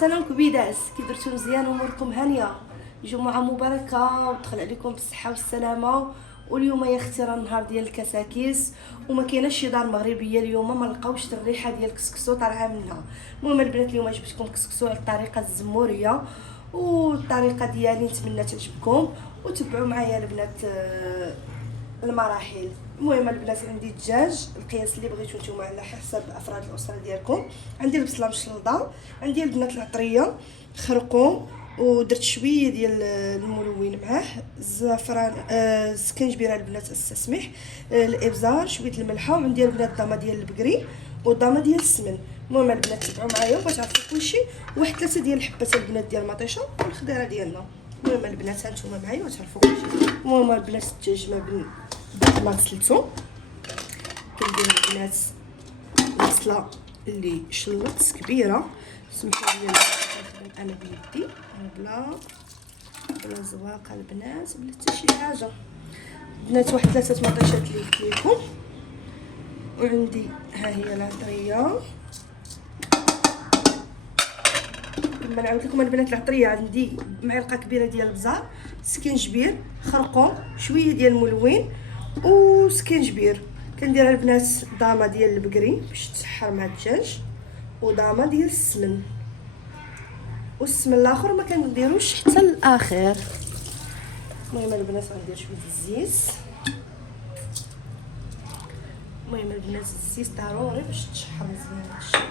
سلام كبيداس، كي درتو مزيان واموركم هانيه. جمعه مباركه ودخل عليكم بالصحه والسلامه. واليوم يا اختي راه النهار ديال الكساكيس وما كايناش شي دار مغربيه اليوم ما لقاوش الريحه ديال الكسكسو طالعه منها. المهم البنات اليوم جبتكم كسكسو على الطريقه الزموريه والطريقه ديالي نتمنى تعجبكم وتبعوا معايا البنات المراحل. المهم البنات عندي الدجاج القياس اللي بغيتو نتوما على حسب افراد الاسره ديالكم. عندي البصله مشلضه، عندي البنات العطريه خرقوم، ودرت شويه ديال الملون معاه، الزعفران، السكنجبيره البنات السمح، الابزار، شويه الملحه، وعندي البنات الضامه ديال البقري والضامه ديال السمن. المهم البنات تبعوا معايا باش تعرفوا كلشي. واحد 3 ديال الحبات البنات ديال المطيشه والخضيره ديالنا. المهم البنات هانتوما معايا وتعرفوا كلشي. المهم البنات الدجاج بعد ما غسلته كندير البنات البصله اللي شلطت كبيره، سمحوا لي نخدم انا بيدي بلا زواقه البنات بلا حتى شي حاجه. بنات واحد 3 مطيشات اللي قلت لكم، وعندي ها هي العطريه. كما نعاود لكم البنات العطريه عندي معلقه كبيره ديال البزار، سكنجبير، خرقوم، شويه ديال الملون وسكنجبير. كندير البنات ضامه ديال البقري باش تسحر مع الدجاج، وضامه ديال السمن، والسمن الاخر ما كنديروش حتى الاخر. المهم البنات غندير شويه الزيت. المهم البنات الزيت ضروري باش تشحر مزيان هادشي.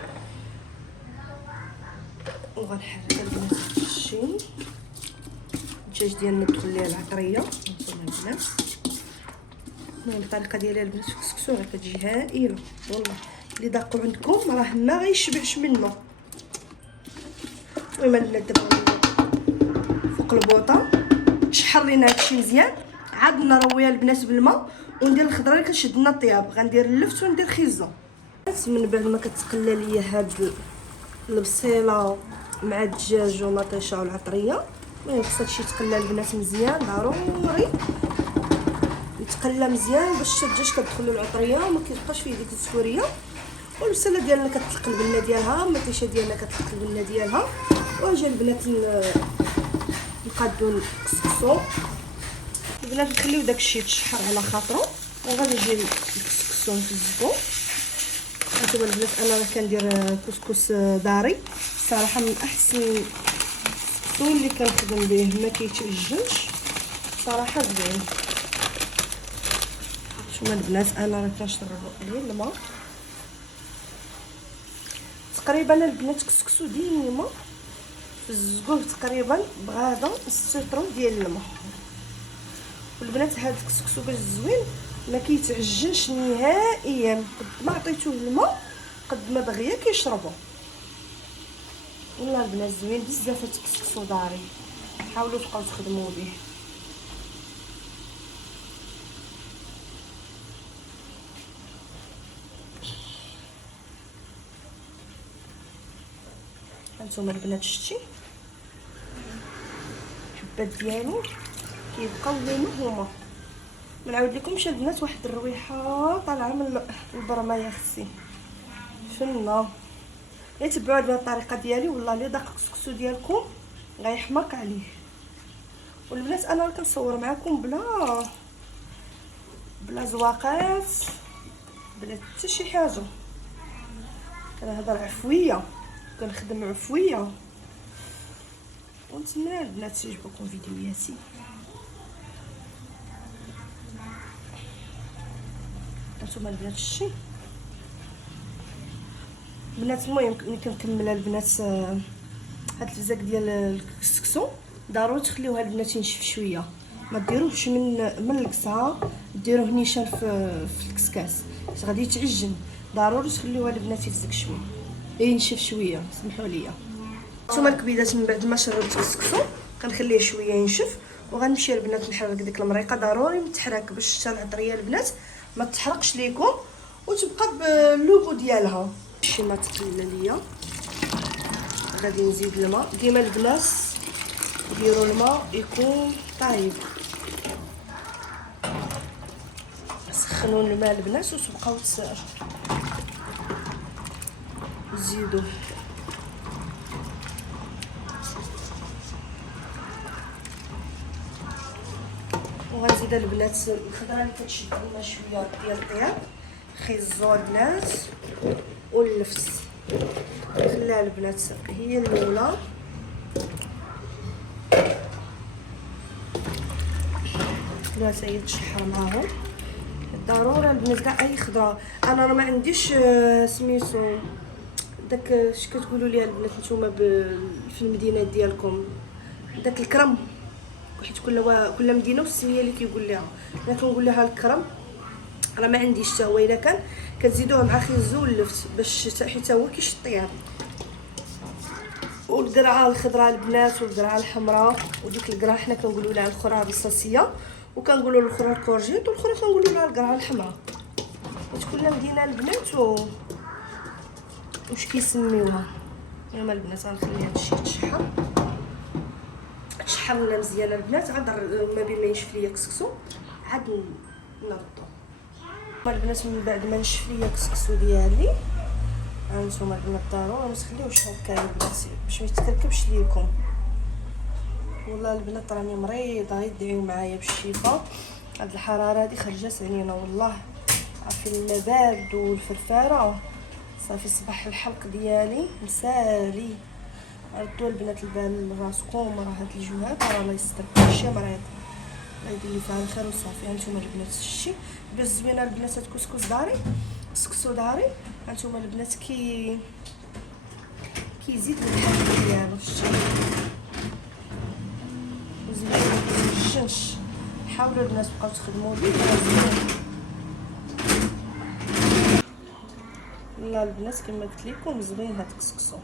وغنحرك البنات هادشي. الدجاج ديالنا دخل ليه العطريه هانتوما البنات. المهم الطريقه ديالها البنات في الكسكسو راه كتجي هائله والله، اللي داقوا عندكم راه ما غيشبعش منه. المهم البنات دابا فوق البوطه شحر لينا هادشي مزيان، عاد نرويها البنات بالماء وندير الخضره اللي كتشد لنا الطياب. غندير اللفت وندير خيزو من بعد ما كتقلى ليا هاد البصيله مع الدجاج والمطيشه والعطريه. المهم خص هادشي يتقلى البنات مزيان، ضروري يتقلى مزيان باش الدجاج كتدخل له العطريه وما كيبقاش فيه ديك السوريه. والبصله ديالنا كتطلق البنه ديالها، المطيشه ديالنا كتطلق البنه ديالها. واجي البنات نقادو الكسكسو. البنات نخليو داكشي يتشحر على خاطرو وغادي نجي الكسكسو نفزكو. هانتوما البنات انا كندير كسكس داري، صراحه من احسن الكسكسو اللي كنخدم به، ما كيتعجنش صراحه زوين. شوفوا البنات انا راه كنشرب عليه الماء تقريبا البنات كسكسو ديما فزقوه تقريبا بغاده السيترو ديال الماء. والبنات هاد الكسكسو باش زوين ما كيتعجنش نهائيا، قد ما عطيتوه الماء قد ما دغيا كيشربو. والله البنات زوين بزاف هاد الكسكسو داري، حاولوا تبقاو تخدموا به. هانتوما البنات شتي الحبات ديالو كيبقاو زينين هما. ما نعاود لكمش البنات واحد الرويحه طالعه من البرمه يا اختي فنه. غير تبعوا هاد الطريقه ديالي والله اللي داق الكسكسو ديالكم غيحماق عليه. والبنات انا راه كنصور معكم بلا زواقات بلا حتى شي حاجه، كنهضر عفويه كنخدم عفويه. ونتمنى البنات يعجبكم فيديوهاتي. هانتوما البنات شتي البنات. المهم ملي كنكمل البنات هاد الفزاك ديال الكسكسو ضروري تخليوها البنات ينشف شويه، ما ديروهش من الكسا، ديروه نيشان في الكسكاس غادي يتعجن. ضروري تخليوها البنات يفزك شويه ينشف شويه، سمحوا لي. هانتوما الكبيدات من بعد ما شربت الكسكسو كنخليه شويه ينشف، وغنمشي البنات نحرك ديك المريقه. ضروري متحرك باش حتى العطريه البنات ما تحرقش ليكم وتبقى باللوغو ديالها. شي ما تقلى ليا غادي نزيد الماء. ديما البنات ديروا الماء يكون طايب، سخنوا الماء البنات وتبقاو تزيدوه. وغنزيد البنات الخضره اللي كتشد لنا شويه ديال الطياب، خيزو البنات واللفت. خليها البنات هي الاولى. خليها هي تشحر معاهم. ضروري البنات كاع اي خضره. انا راه ما عنديش سميتو داك اش كتقولوا ليها البنات نتوما في المدينه ديالكم، داك الكرم، حيت كل مدينه والسميه اللي كيقول لها. انا كنقول لها الكرم، راه ما عنديش حتى هو. الا كان كنزيدوه مع خيزو واللفت باش حيت هو كيشد الطياب. والقرعه الخضراء البنات والقرعه الحمراء، وديك القرعه حنا كنقولوا لها الاخرى بالصوصيه، وكنقولوا الاخرى الكورجيت، والاخرى كنقولوا لها القرعه الحمراء. حيت كل مدينه البنات واش كيسميوها. هما البنات غنخليها هادشي تشحر لنا مزيان البنات. عاد ما بين ما ينشف ليا كسكسو عاد نردو. البنات من بعد ما نشف ليا الكسكسو ديالي، هانتوما البنات ضروري ما تخليوش هكا البنات باش ما يتكركبش ليكم. والله البنات راني مريضه، يدعيو معايا بالشفاء. هاد الحراره هادي خرجات علينا والله. عارفين البارد والفرفاره صافي صباح الحلق ديالي مسالي. ردوا البنات البال لراسكم، راه هاد الجوهات راه الله يستر كلشي مريض، الله يدير لي فيها الخير وصافي. هانتوما البنات شتي باش زوينه البنات. هاد كسكس داري، كسكسو داري، هانتوما البنات كيزيد الحال ديالو. شتي زوين ما كيجنش. حاولوا البنات تبقاو تخدموا به زوين. والله البنات كما قلت لكم زوين هاد الكسكسو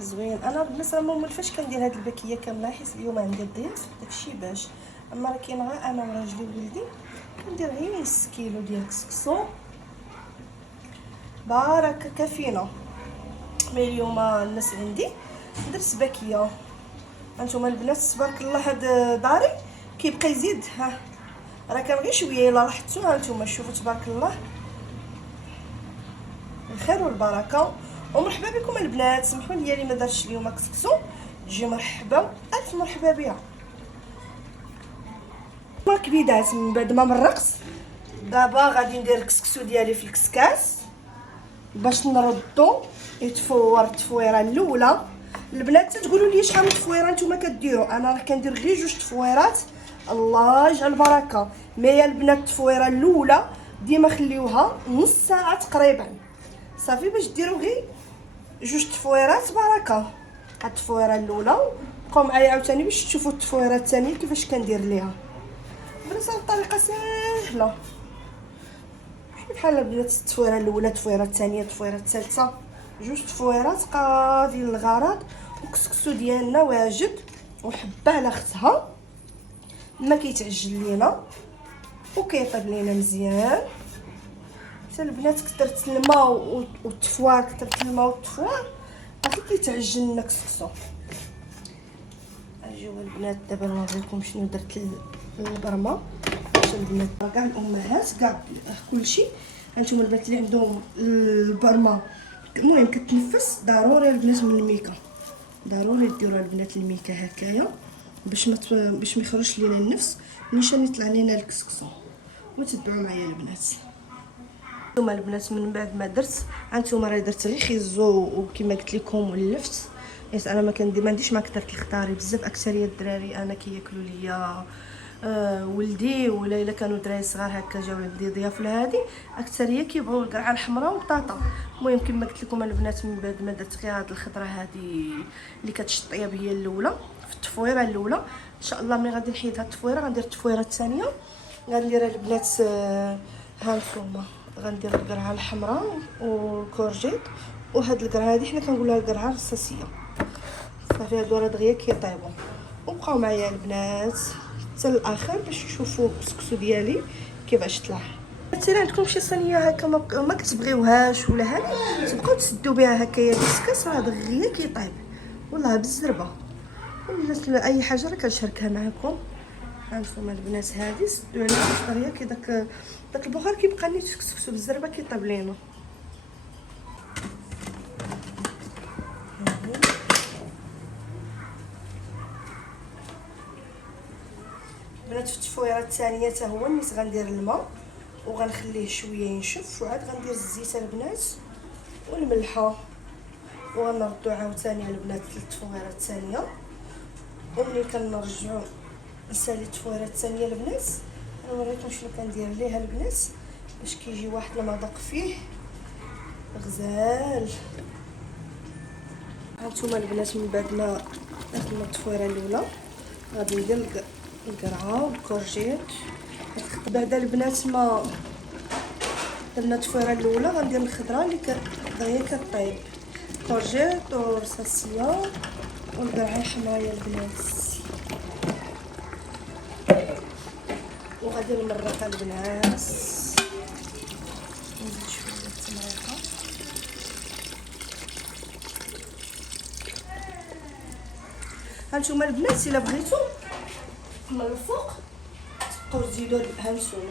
زوين. انا البنات راه مولفاش كندير هاد الباكيه كامله حيت اليوم عندي الضيف داكشي باش. اما راه كاين غير انا وراجلي وولدي كندير غير نص كيلو ديال الكسكسو بارك كافينا. مي اليوم الناس عندي درت باكيه. هانتوما البنات تبارك الله هاد داري كيبقى يزيد. ها راه كان غير شويه الا لاحظتوا. هانتوما شوفوا تبارك الله الخير والبركه. ومرحبا بكم البنات. سمحوا لي اللي ما دارتش اليوم كسكسو تجي مرحبا الف مرحبا بها. كبيدات من بعد ما مرقت دابا غادي ندير الكسكسو ديالي في الكسكاس باش نردو يتفور التفويره الاولى. البنات تقولوا لي شحال من تفويره نتوما كديروا. انا راه كندير غير جوج تفويرات الله يجعل البركه. مي يا البنات التفويره الاولى ديما خليوها نص ساعه تقريبا صافي باش ديروا غير جوج تفويرات بركه. هاد التفويره الاولى بقاو معايا عاوتاني باش تشوفوا التفويره الثانيه كيفاش كندير ليها. بس الطريقه سهله بحال البنات. التفويره الاولى، التفويره الثانيه، التفويره الثالثه، جوج تفويرات قاضي للغرض. وكسكسو ديالنا واجد وحبه على اختها ما كيتعجل لينا وكيطيب لينا مزيان. حتى البنات كثرت الماء والتفوار، كثرت الماء والتفوار عاد كيتعجن لنا كسكسو. اجيو البنات دابا نوريكم شنو درت البرمه. باش البنات كاع الامهات كاع كلشي. هانتوما البنات اللي عندهم البرمه المهم كتنفس ضروري البنات من الميكا، ضروري ديروا البنات الميكا هكايا باش ما يخرجش لينا النفس نيشان يطلع لينا الكسكسو. وتتبعوا معايا البنات. هانتوما البنات من بعد ما درت هانتوما راه درت غير خيزو وكما قلت لكم ولفت. حيت انا ما عنديش ما كثرت الخضاري بزاف. اكثريه الدراري انا كياكلوا ليا ولدي ولا الا كانوا دراري صغار هكا جاو عندي ضياف لهادي اكثريه كيبغيو القرعه الحمراء والبطاطا. المهم كما قلت لكم البنات من بعد ما درت غير هاد الخضره هادي اللي كتشد الطياب هي الاولى في التفويره الاولى. ان شاء الله ملي غادي نحيد هاد التفويره غندير التفويره الثانيه. غندير البنات هانتوما غندير القرعه الحمراء والكورجيت. وهاد القرعه هادي حنا كنقولوها القرعه الرصاصيه. صافي هادو راه دغيا كيطيبوا. وبقاو معايا البنات حتى الاخر باش تشوفوا الكسكسو ديالي كيفاش طلع. حتى عندكم شي صينيه هكا ما كتبغيوهاش ولا هادي تبقاو تسدوا بها هكايا الكسكس راه دغيا كيطيب والله بالزربه. ولا اي حاجه راه كنشاركها معكم. هانتوما البنات هادي سدوا عليها دغيا كي داك البخار كيبقى نيت الكسكسو بالزربه كيطيب لينا. البنات في التفويره الثانيه حتى هو نيت غندير الماء وغنخليه شويه ينشف، وعاد غندير الزيت البنات والملحه، وغنردو عاوتاني البنات للتفويره الثانيه. وملي كنرجعو نسالي التفويره الثانيه البنات نوريكم شنو كندير ليها البنات باش كيجي واحد المذاق فيه غزال. هانتوما البنات من بعد ما درنا التفويره الاولى غادي ندير القرعه والكورجيت. بعد البنات ما درنا التفويره الاولى غندير الخضره اللي دغيا كطيب، كورجيت ورصاصيه والقرعه الحمراء يا البنات، وغادي نمرق البنات نزيد شويه التمريقه. هانتوما البنات الا بغيتو من الفوق تبقاو تزيدوا هانتوما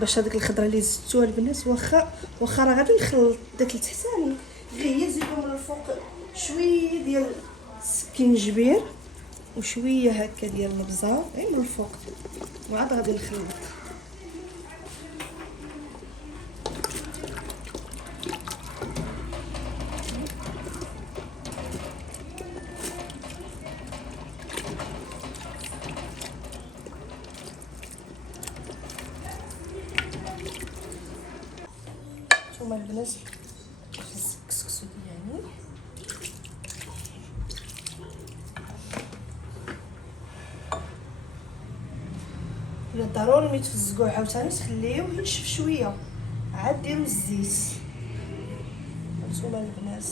باش هذيك الخضره اللي زدتوها البنات واخا راه غادي نخلط داك التحتاني، غير هي زيدوا من الفوق شويه ديال السكينجبير وشويه هكا ديال الابزار غير من الفوق، وعاد غادي نخلط. هما البنات الكسكسو ديالي ولا ضروري ملي تفزقوه عاوتاني تخليوه ينشف شويه عاد ديروا الزيت. هانتوما البنات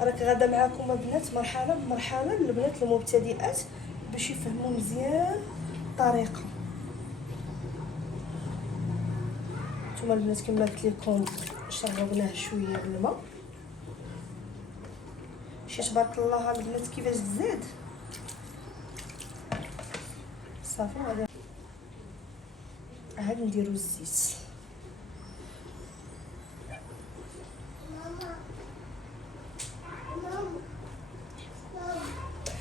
راك غادا معاكم البنات مرحله بمرحله البنات المبتدئات باش يفهموا مزيان الطريقه. هانتوما البنات كما قلت لكم شربناه شويه بالماء، شي تبارك الله البنات كيفاش تزاد صافي. غادي عاد نديرو الزيت.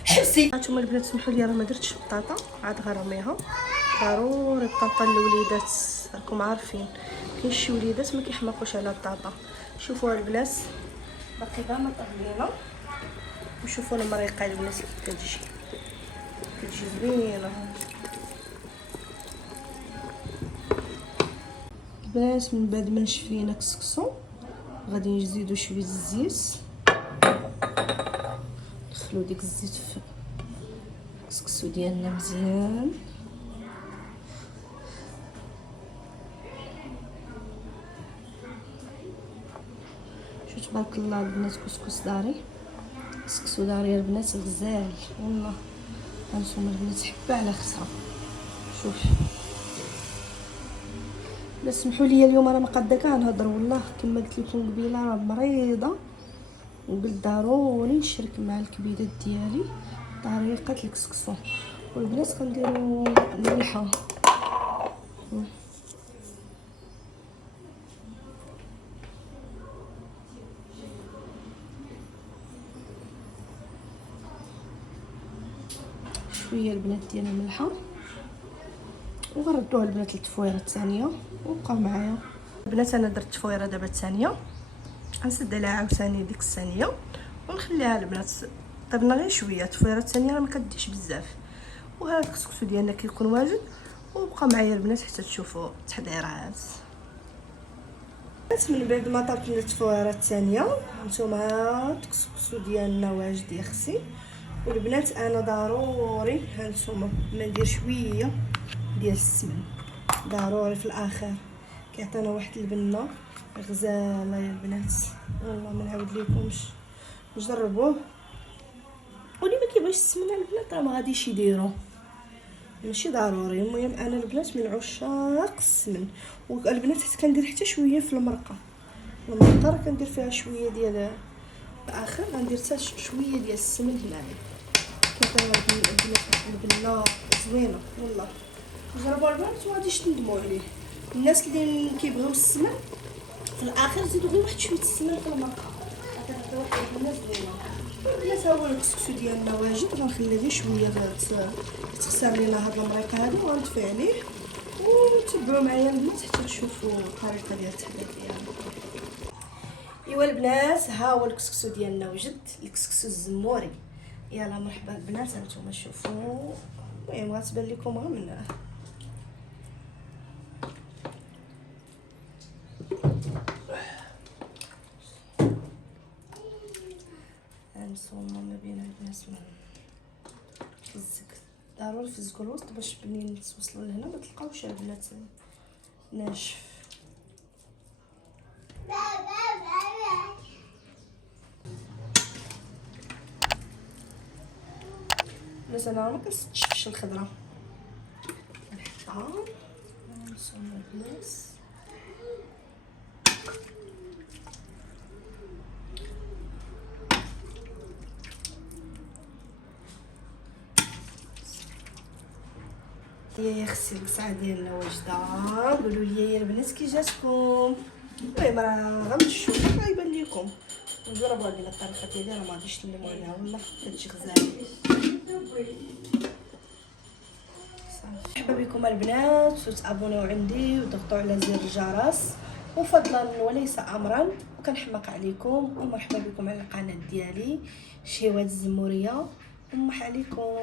حبسي. هانتوما البنات سمحوا لي راه ما درتش البطاطا، عاد غنرميها. ضروري البطاطا للوليدات راكم عارفين كاين شي وليدات ما كيحماقوش على البطاطا. شوفوا البنات باقي غير ما طهينا، وشوفوا المريقه البنات كيف كتجي زوينه. البنات من بعد ما نشفينا كسكسو غادي نزيدو شويه الزيت، ندخلو ديك الزيت في الكسكسو ديالنا مزيان. شوف تبارك الله البنات كسكس داري، كسكسو داري البنات غزال والله. هانتوما البنات حبه على خصها. شوف لا سمحوا لي اليوم راه ما قاده كنهضر والله كما قلت لكم قبيله راه مريضه وقلت ضروري نشارك مع الكبيدات ديالي طريقه الكسكسو. والبنات كنديروا الملحه شويه البنات ديال الملحه، وغنردوها البنات للتفويره الثانيه وبقاو معايا البنات. انا درت التفويره دابا الثانيه غنسد عليها عاوتاني ديك الثانيه ونخليها البنات طيبنا غير شويه. التفويره الثانيه راه ما كديش بزاف، وهذا الكسكسو ديالنا كيكون واجد. وبقى معايا البنات حتى تشوفوا التحضيرات. من بعد ما طابت لنا التفويره الثانيه نتوما الكسكسو ديالنا واجد يا اختي. والبنات انا ضروري هانتوما ندير شويه ديال السمن ضروري في الاخر، كيعطينا واحد البنه غزاله يا البنات والله ما نعاود لكمش. جربوه، واللي ما كيبغيش السمنه البنات راه ما غاديش يديرو، ماشي ضروري. المهم انا البنات من عشاق السمن، والبنات حتى كندير حتى شويه في المرقه راه كندير فيها شويه ديال الاخر غندير حتى شويه ديال السمن هنايا كيعطينا البنه زوينه والله. جربوا البنات ما غاديش تندموا عليه. الناس اللي كيبغيو السمن في الاخر زيدوا غير واحد شويه السمن في المرقه غتعطي واحد البنه زوينه. البنات ها هو الكسكسو ديالنا واجد. غنخلي غير شويه تخسر لينا هاد المريقه هادي وغنطفي عليه وتبعوا معايا البنات حتى تشوفوا الطريقه ديال التحضير ديالنا. ايوا البنات ها هو الكسكسو ديالنا وجد، الكسكسو الزموري. يلا مرحبا البنات، هانتوما شوفوا. المهم غتبان لكم غير من هانتوما ما بين البنات فزك ضروري فزكوا الوسط باش منين توصلوا لهنا ما تلقاوش البنات ناشف. بس انا ما كنشفش الخضره نحطها نصوم البنات. يا اختي القصعه ديالنا واجده، قولوا لي يا البنات كي جاتكم. المهم راه غنمشيو غيبان لكم. نجربوا هذه الطريقه ديالي، راه ما غاديش تندموا عليها والله كتجي غزاله. مرحبا بكم البنات، وتابوناو عندي وضغطوا على زر الجرس وفضلا وليس امرا، وكنحماق عليكم. ومرحبا بكم على القناه ديالي شهوات الزموريه. ومح عليكم.